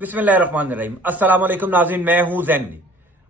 बिस्मिल्लाहिर्रहमानिर्रहीम। अस्सलाम वालेकुम नाज़रीन, मैं हूं जैनवी।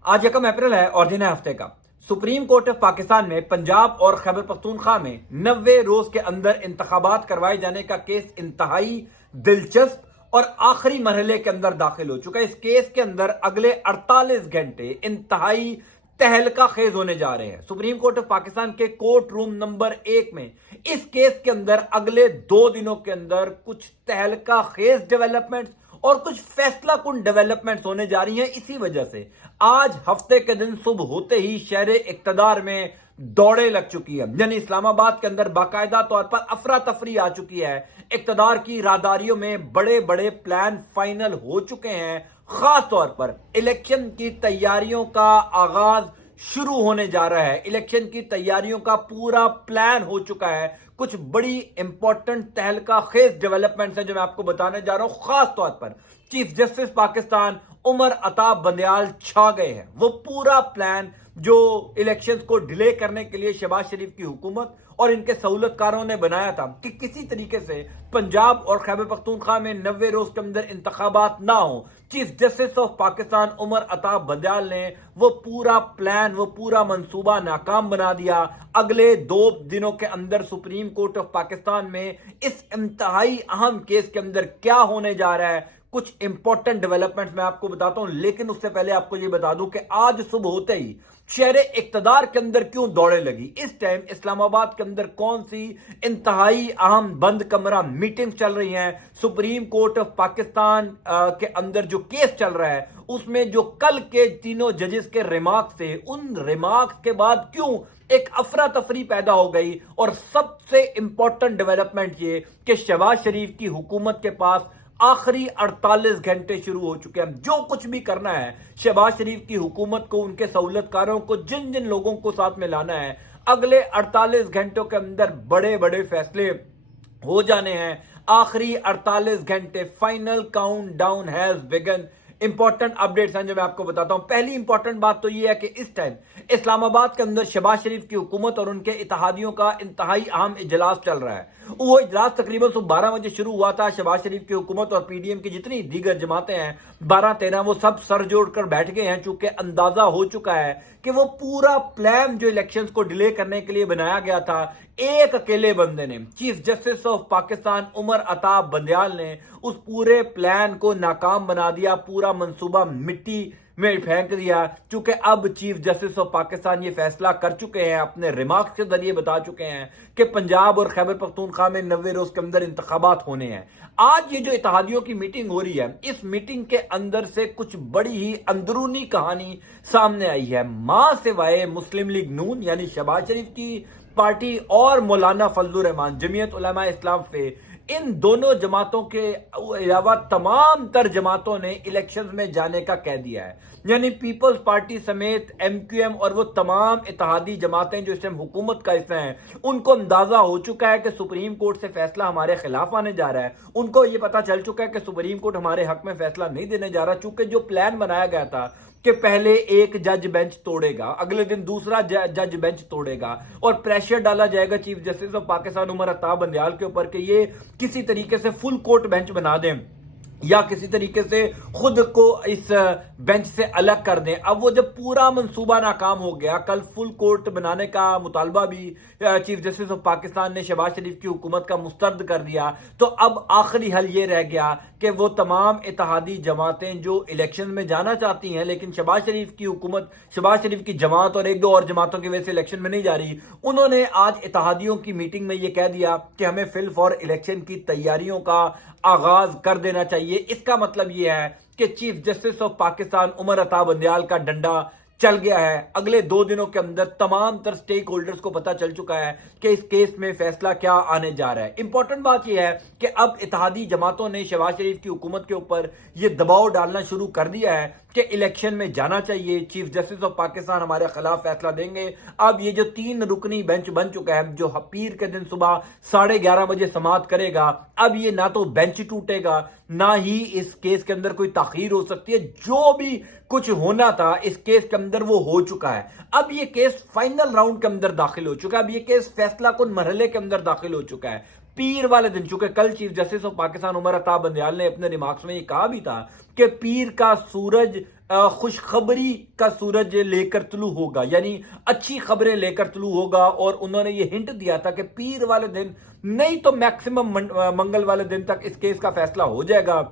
आज 1 अप्रैल है और दिन है हफ्ते का। सुप्रीम कोर्ट ऑफ पाकिस्तान में पंजाब और खैबर पख्तूनख्वा में 90 रोज के अंदर इंतखाबात करवाए जाने का केस इंतहाई दिलचस्प और आखिरी मरहले के अंदर दाखिल हो चुका है। इस केस के अंदर अगले 48 घंटे इंतहाई तहलका खेज होने जा रहे हैं। सुप्रीम कोर्ट ऑफ पाकिस्तान के कोर्ट रूम नंबर 1 में इस केस के अंदर अगले 2 दिनों के अंदर कुछ तहलका खेज डेवलपमेंट्स और कुछ फैसला कुन डेवलपमेंट्स होने जा रही हैं। इसी वजह से आज हफ्ते के दिन सुबह होते ही शहर इक्तदार में दौड़े लग चुकी है, यानी इस्लामाबाद के अंदर बाकायदा तौर पर अफरा तफरी आ चुकी है। इक्तदार की राहदारियों में बड़े बड़े प्लान फाइनल हो चुके हैं। खास तौर पर इलेक्शन की तैयारियों का आगाज शुरू होने जा रहा है। इलेक्शन की तैयारियों का पूरा प्लान हो चुका है। कुछ बड़ी इंपॉर्टेंट तहलका खेज डेवलपमेंट्स हैं जो मैं आपको बताने जा रहा हूं। खास तौर पर चीफ जस्टिस पाकिस्तान उमर अता बंदयाल छा गए हैं। वो पूरा प्लान जो इलेक्शंस को डिले करने के लिए शहबाज शरीफ की हुकूमत और इनके सहूलतकारों ने बनाया था कि किसी तरीके से पंजाब और खैबर पख्तूनख्वा में 90 रोज के अंदर इंतखाबात ना हो। Chief justice of Pakistan Umar Ata Bandial ने वो पूरा प्लान, वो पूरा मंसूबा नाकाम बना दिया। अगले 2 दिनों के अंदर सुप्रीम कोर्ट ऑफ पाकिस्तान में इस इंतहाई अहम केस के अंदर क्या होने जा रहा है, कुछ इंपॉर्टेंट डेवलपमेंट्स मैं आपको बताता हूं। लेकिन उससे पहले आपको यह बता दूं कि आज सुबह होते ही शहर इक्तदार के अंदर क्यों दौड़े लगी। इस टाइम इस्लामाबाद के अंदर कौन सी इंतहाई अहम बंद कमरा मीटिंग चल रही हैं। सुप्रीम कोर्ट ऑफ पाकिस्तान के अंदर जो केस चल रहा है उसमें जो कल के तीनों जजेस के रिमार्क्स थे, उन रिमार्क्स के बाद क्यों एक अफरा तफरी पैदा हो गई। और सबसे इंपॉर्टेंट डेवलपमेंट ये कि शहबाज शरीफ की हुकूमत के पास आखिरी 48 घंटे शुरू हो चुके हैं। जो कुछ भी करना है शहबाज शरीफ की हुकूमत को, उनके सहूलतकारों को, जिन जिन लोगों को साथ में लाना है, अगले 48 घंटों के अंदर बड़े बड़े फैसले हो जाने हैं। आखिरी 48 घंटे, final count down has begin. Important updates हैं जो मैं आपको बताता हूं। पहली इंपॉर्टेंट बात तो यह है कि इस टाइम इस्लामाबाद के अंदर शहबाज शरीफ की हुकूमत और उनके इत्तेहादियों का इंतहाई अहम इजलास चल रहा है। वो इजलास तकरीबन सुबह 12 बजे शुरू हुआ था। शहबाज शरीफ की हुकूमत और पीडीएम की जितनी दीगर जमातें हैं 12-13, वो सब सर जोड़कर बैठ गए हैं, चूंकि अंदाजा हो चुका है कि वो पूरा प्लान जो इलेक्शंस को डिले करने के लिए बनाया गया था, एक अकेले बंदे ने, chief justice of Pakistan Umar Ata Bandial ने उस पूरे प्लान को नाकाम बना दिया। पूरा मंसूबा मिट्टी में फेंक दिया। चूंकि अब चीफ जस्टिस ऑफ पाकिस्तान ये फैसला कर चुके हैं, अपने रिमार्क्स के जरिए बता चुके हैं कि पंजाब और खैबर पख्तूनख्वा में 90 रोज के अंदर इंतखाबात होने हैं। आज ये जो इत्तेहादियों की मीटिंग हो रही है, इस मीटिंग के अंदर से कुछ बड़ी ही अंदरूनी कहानी सामने आई है। मां सिवाय मुस्लिम लीग नून यानी शहबाज शरीफ की पार्टी और मौलाना फजलुर रहमान जमीयत उलमा इस्लाम पे, इन दोनों जमातों के अलावा तमाम तर जमातों ने इलेक्शंस में जाने का कह दिया है। यानी पीपल्स पार्टी समेत एमक्यूएम और वो तमाम इत्तेहादी जमातें जो इस टाइम हुकूमत का हिस्सा हैं, उनको अंदाजा हो चुका है कि सुप्रीम कोर्ट से फैसला हमारे खिलाफ आने जा रहा है। उनको ये पता चल चुका है कि सुप्रीम कोर्ट हमारे हक में फैसला नहीं देने जा रहा, चूंकि जो प्लान बनाया गया था कि पहले एक जज बेंच तोड़ेगा, अगले दिन दूसरा जज बेंच तोड़ेगा और प्रेशर डाला जाएगा chief justice of Pakistan Umar Ata Bandial के ऊपर कि ये किसी तरीके से फुल कोर्ट बेंच बना दें या किसी तरीके से खुद को इस बेंच से अलग कर दें। अब वो जब पूरा मंसूबा नाकाम हो गया, कल फुल कोर्ट बनाने का मुतालबा भी चीफ जस्टिस ऑफ पाकिस्तान ने शहबाज शरीफ की हुकूमत का मुस्तरद कर दिया, तो अब आखिरी हल ये रह गया कि वो तमाम इत्तेहादी जमातें जो इलेक्शन में जाना चाहती हैं लेकिन शहबाज शरीफ की हुकूमत, शहबाज शरीफ की जमात और 1-2 और जमातों की वजह से इलेक्शन में नहीं जा रही, उन्होंने आज इत्तेहादियों की मीटिंग में ये कह दिया कि हमें फिल फॉर इलेक्शन की तैयारियों का आगाज कर देना चाहिए। इसका मतलब यह है कि chief justice of Pakistan Umar Ata Bandial का डंडा चल गया है। अगले 2 दिनों के अंदर तमाम तर स्टेक होल्डर्स को पता चल चुका है कि इस केस में फैसला क्या आने जा रहा है। इंपॉर्टेंट बात यह है कि अब इत्तेहादी जमातों ने शहबाज शरीफ की हुकूमत के ऊपर यह दबाव डालना शुरू कर दिया है कि इलेक्शन में जाना चाहिए, चीफ जस्टिस ऑफ पाकिस्तान हमारे खिलाफ फैसला देंगे। अब ये जो 3 रुकनी बेंच बन चुका है, जो पीर के दिन सुबह 11:30 बजे समाअत करेगा, अब ये ना तो बेंच टूटेगा ना ही इस केस के अंदर कोई ताखीर हो सकती है। जो भी कुछ होना था इस केस के अंदर वो हो चुका है। अब ये केस फाइनल राउंड के अंदर दाखिल हो चुका है। अब ये केस फैसला कुन मरहले के अंदर दाखिल हो चुका है। پیر والے دن، چونکہ کل chief justice of Pakistan Umar Ata Bandial نے اپنے ریمارکس میں یہ کہا بھی تھا کہ پیر کا سورج خوشخبری کا سورج لے کر طلوع ہوگا، یعنی اچھی خبریں لے کر طلوع ہوگا، اور انہوں نے یہ ہنٹ دیا تھا کہ پیر والے دن نہیں تو میکسیمم منگل والے دن تک اس کیس کا فیصلہ ہو جائے گا۔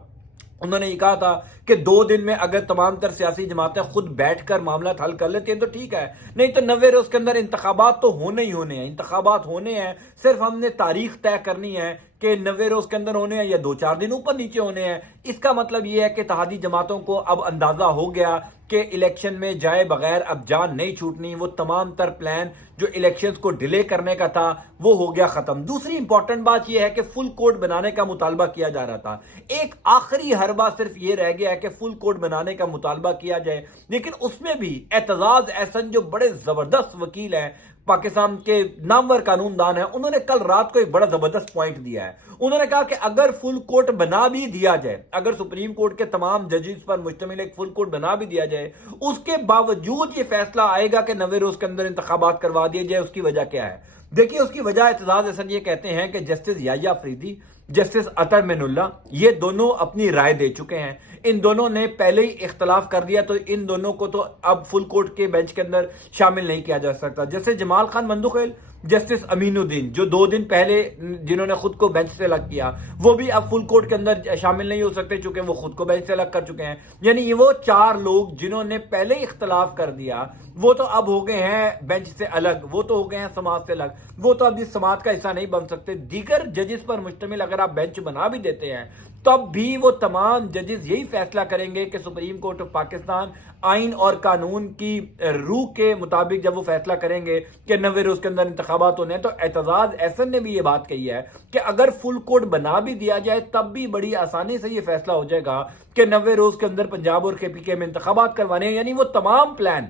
انہوں نے یہ کہا تھا کہ 2 دن میں اگر تمام تر سیاسی جماعتیں خود بیٹھ کر معاملات حل کر لیتی ہیں تو ٹھیک ہے، نہیں تو 90 روز کے اندر انتخابات تو ہونے ہی ہونے ہیں، انتخابات ہونے ہیں، صرف ہم نے تاریخ طے کرنی ہے کہ 90 روز کے اندر ہونے ہیں یا 2-4 دن اوپر نیچے ہونے ہیں۔ اس کا مطلب یہ ہے کہ اتحادی جماعتوں کو اب اندازہ ہو گیا کہ الیکشن میں جائے بغیر اب جان نہیں چھوٹنی، وہ تمام تر پلان جو الیکشنز کو ڈیلے کرنے کا تھا وہ ہو گیا ختم۔ دوسری امپورٹنٹ بات یہ ہے کہ فل کوڈ بنانے کا مطالبہ کیا جا رہا تھا، ایک آخری حربہ صرف یہ رہ گیا ہے کہ فل کوڈ بنانے کا مطالبہ کیا جائے، لیکن اس میں بھی اعتزاز احسن جو بڑے زبردست وکیل ہیں، پاکستان کے نامور قانون دان ہیں، انہوں نے کل رات کو ایک بڑا زبردست پوائنٹ دیا ہے۔ انہوں نے کہا کہ اگر فل کوڈ بنا بھی دیا جائے، اگر سپریم کورٹ کے تمام ججز پر مشتمل ایک فل کوڈ بنا بھی دیا جائے، اس کے باوجود یہ فیصلہ آئے گا کہ 90 روز کے اندر انتخابات کروا دیے جائے۔ اس کی وجہ کیا ہے؟ دیکھیے اس کی وجہ اعتزاز احسن یہ کہتے ہیں کہ جسٹس یحییٰ فریدی، جسٹس اطہر من اللہ، یہ دونوں اپنی رائے دے چکے ہیں، ان دونوں نے پہلے ہی اختلاف کر دیا، تو ان دونوں کو تو اب فل کورٹ کے بینچ کے اندر شامل نہیں کیا جا سکتا۔ جیسے جمال خان مندوخیل، جسٹس امین الدین جو 2 دن پہلے جنہوں نے خود کو بینچ سے الگ کیا، وہ بھی اب فل کورٹ کے اندر شامل نہیں ہو سکتے چونکہ وہ خود کو بینچ سے الگ کر چکے ہیں۔ یعنی یہ وہ 4 لوگ جنہوں نے پہلے ہی اختلاف کر دیا وہ تو اب ہو گئے ہیں بینچ سے الگ، وہ تو ہو گئے ہیں سماعت سے الگ، وہ تو اب اس سماعت کا حصہ نہیں بن سکتے۔ دیگر ججز پر مشتمل اگر آپ بینچ بنا بھی دیتے ہیں تب بھی وہ تمام ججز یہی فیصلہ کریں گے کہ سپریم کورٹ آف پاکستان آئین اور قانون کی روح کے مطابق جب وہ فیصلہ کریں گے کہ 90 روز کے اندر انتخابات ہونے ہیں۔ تو اعتزاز احسن نے بھی یہ بات کہی ہے کہ اگر فل کوڈ بنا بھی دیا جائے تب بھی بڑی آسانی سے یہ فیصلہ ہو جائے گا کہ 90 روز کے اندر پنجاب اور KPK میں انتخابات کروانے ہیں، یعنی وہ تمام پلان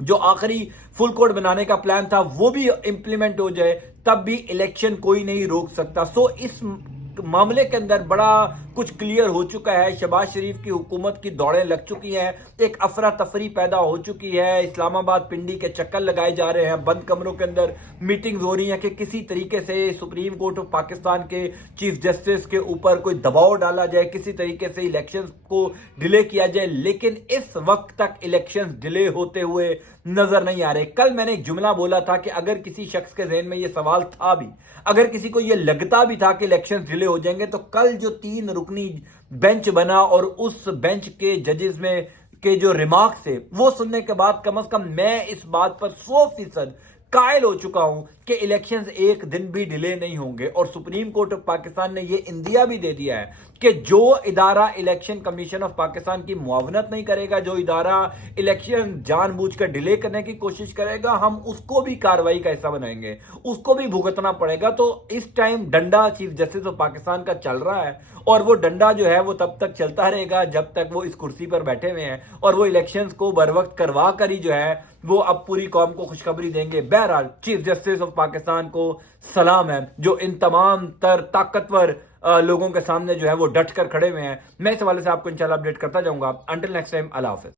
جو آخری فل کوڈ بنانے کا پلان تھا وہ بھی امپلیمنٹ ہو جائے، تب بھی الیکشن کوئی نہیں روک سکتا۔ سو اس معاملے کے اندر بڑا کچھ کلیئر ہو چکا ہے، شہباز شریف کی حکومت کی دوڑیں لگ چکی ہیں، ایک افراتفری پیدا ہو چکی ہے، اسلام آباد پنڈی کے چکر لگائے جا رہے ہیں، بند کمروں کے اندر میٹنگز ہو رہی ہیں کہ کسی طریقے سے سپریم کورٹ آف پاکستان کے چیف جسٹس کے اوپر کوئی دباؤ ڈالا جائے، کسی طریقے سے الیکشنز کو ڈیلے کیا جائے، لیکن اس وقت تک الیکشنز ڈیلے ہوتے ہوئے نظر نہیں آ رہے۔ کل میں نے ایک جملہ بولا تھا کہ اگر کسی شخص کے ذہن میں یہ سوال تھا بھی، اگر کسی کو یہ لگتا بھی تھا کہ الیکشنز ڈیلے ہو جائیں گے، تو کل جو 3 رکنی بینچ بنا اور اس بینچ کے ججز میں کے جو ریمارکس تھے وہ سننے کے بعد کم از کم میں اس بات پر 100% قائل ہو چکا ہوں کہ الیکشنز ایک دن بھی ڈیلے نہیں ہوں گے۔ اور سپریم کورٹ آف پاکستان نے یہ اندیا بھی دے دیا ہے کہ جو ادارہ الیکشن کمیشن آف پاکستان کی معاونت نہیں کرے گا، جو ادارہ الیکشن جان بوجھ کر ڈیلے کرنے کی کوشش کرے گا، ہم اس کو بھی کارروائی کا حصہ بنائیں گے، اس کو بھی بھگتنا پڑے گا۔ تو اس ٹائم ڈنڈا چیف جسٹس آف پاکستان کا چل رہا ہے، اور وہ ڈنڈا جو ہے وہ تب تک چلتا رہے گا جب تک وہ اس کرسی پر بیٹھے ہوئے ہیں، اور وہ الیکشنز کو بر وقت کروا کر ہی جو ہے وہ اب پوری قوم کو خوشخبری دیں گے۔ بہرحال چیف جسٹس آف پاکستان کو سلام ہے جو ان تمام تر طاقتور لوگوں کے سامنے جو ہے وہ ڈٹ کر کھڑے ہوئے ہیں۔ میں اس حوالے سے آپ کو انشاءاللہ اپڈیٹ کرتا جاؤں گا۔ انٹل نیکسٹ ٹائم، اللہ حافظ۔